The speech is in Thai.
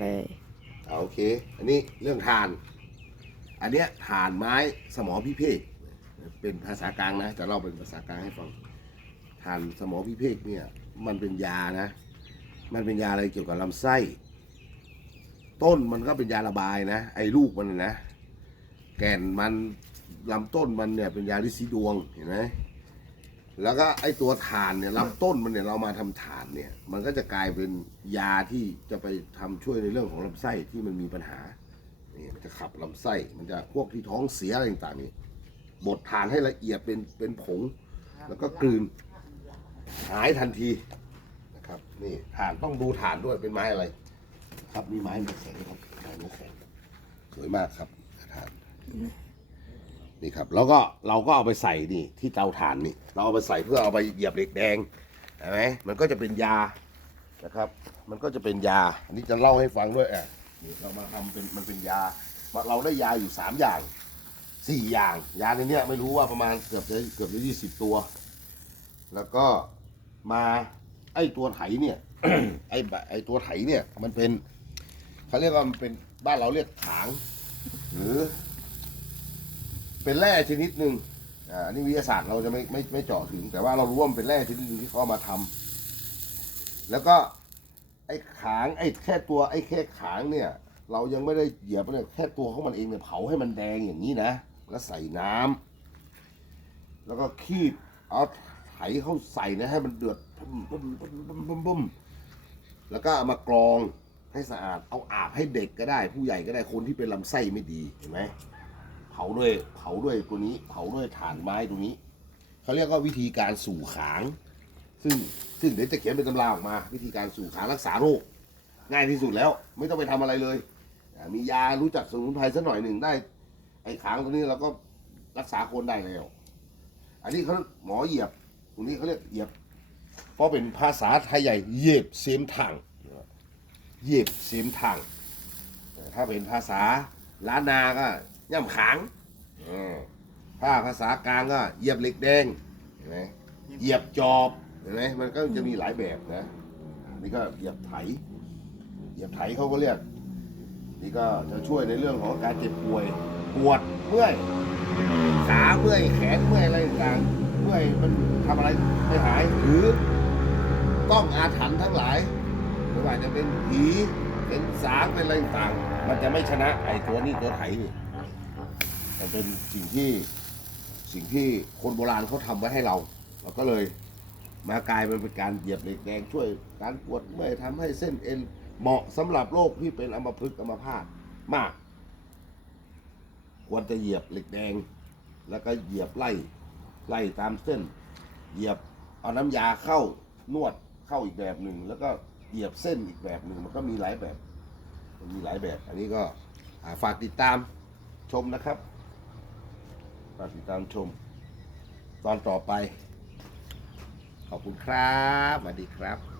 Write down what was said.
เลยเอาโอเค อันนี้เรื่องทาน อันเนี้ยทานไม้สมอพิเภกเป็นภาษากลางนะจะเล่าเป็นภาษากลางให้ฟังทานสมอพิเภกเนี่ย มันเป็นยานะ มันเป็นยาอะไรเกี่ยวกับลำไส้ ต้นมันก็เป็นยาระบายนะ ไอ้ลูกมันนะ แก่นมันลำต้นมันเนี่ยเป็นยาลิซิดวงเห็นไหม แล้วก็ไอ้ตัวฐานเนี่ยลำต้นมันเนี่ยเรามาทำฐานเนี่ย มันก็จะกลายเป็นยาที่จะไปทำช่วยในเรื่องของลำไส้ที่มันมีปัญหานี่มันจะขับลำไส้มันจะพวกที่ท้องเสียอะไรต่างๆนี่บดฐานให้ละเอียดเป็นเป็นผง แล้วก็กลืนหายทันทีนะครับ นี่ฐานต้องดูฐานด้วยเป็นไม้อะไร ครับนี่ไม้เนื้อแข็งครับไม้เนื้อแข็งสวยมากครับฐาน นี่ครับแล้วก็เราก็เอาไปใส่นี่ที่เตาถ่านนี่ เราเอาไปใส่เพื่อเอาไปเหยียบเหล็กแดงเห็นไหมมันก็จะเป็นยานะครับ มันก็จะเป็นยา อันนี้จะเล่าให้ฟังด้วยอะนี่เรามาทำเป็นมันเป็นยาเราได้ยาอยู่สามอย่างสี่อย่าง ยาในนี้ไม่รู้ว่าประมาณเกือบจะเกือบจะยี่สิบตัว แล้วก็มาไอ้ตัวไถเนี่ยไอ้ไอ้ตัวไถเนี่ยมันเป็นเขาเรียกว่ามันเป็นบ้านเราเรียกถางหรือ เป็นแร่ชนิดหนึ่งอ่านนี้วิทยาศาสตร์เราจะไม่ไม่ไม่เจาะถึง แต่ว่าเรารู้ว่ามันเป็นแร่ชนิดหนึ่งที่เขาเอามาทำแล้วก็ไอ้ขางไอ้แค่ตัวไอ้แค่ขางเนี่ย เรายังไม่ได้เหยียบเนี่ยแค่ตัวของมันเองเนี่ยเผาให้มันแดงอย่างนี้นะ แล้วใส่น้ำแล้วก็คีบเอาไถเข้าใส่นะให้มันเดือดปุ้มปุ้มปุ้มปุ้มปุ้มปุ้มแล้วก็เอามากรองให้สะอาดเอาอาบให้เด็กก็ได้ ผู้ใหญ่ก็ได้คนที่เป็นลำไส้ไม่ดีเห็นไหม เผาด้วยเผาด้วยตัวนี้ เผาด้วยถ่านไม้ตัวนี้เขาเรียกว่าวิธีการสู่ขาง ซึ่งซึ่งเดี๋ยวจะเขียนเป็นตำราออกมา วิธีการสู่ขางรักษาโรค ง่ายที่สุดแล้ว ไม่ต้องไปทำอะไรเลยมียารู้จักสมุนไพรสักหน่อยหนึ่งได้ ไอ้ขางตัวนี้เราก็รักษาคนได้แล้ว อันนี้เขาหมอเหยียบตรงนี้เขาเรียกเหยียบ เพราะเป็นภาษาไทยใหญ่เหยียบเสียมทางเหยียบเสียมทางถ้าเป็นภาษาล้านนาก็ ย่ำขางถ้าภาษากลางก็เหยียบเหล็กแดงเห็นไหมเหยียบจอบเห็นไหมมันก็จะมีหลายแบบนะนี่ก็เหยียบไถ เหยียบไถเขาก็เรียก นี่ก็จะช่วยในเรื่องของการเจ็บป่วยปวดเมื่อยขาเมื่อยแขนเมื่อยอะไรต่างๆเมื่อยมันทำอะไรไม่หายหรือต้องอาถรรพ์ทั้งหลายไม่ว่าจะเป็นผีเป็นสางเป็นอะไรต่างๆมันจะไม่ชนะไอ้ตัวนี้ตัวไถนี่ มันเป็นสิ่งที่สิ่งที่คนโบราณเขาทำไว้ให้เรา เราก็เลยมากลายเป็นการเหยียบเหล็กแดงช่วยการปวดเมื่อยทำให้เส้นเอ็นเหมาะสำหรับโรคที่เป็นอัมพฤกษ์อัมพาตมาก ควรจะเหยียบเหล็กแดง แล้วก็เหยียบไล่ไล่ตามเส้น เหยียบเอาน้ำยาเข้านวดเข้าอีกแบบหนึ่งแล้วก็เหยียบเส้นอีกแบบหนึ่งมันก็มีหลายแบบ มันมีหลายแบบ อันนี้ก็อ่าฝากติดตามชมนะครับ ฝากติดตามชม ตอนต่อไป ขอบคุณครับสวัสดีครับ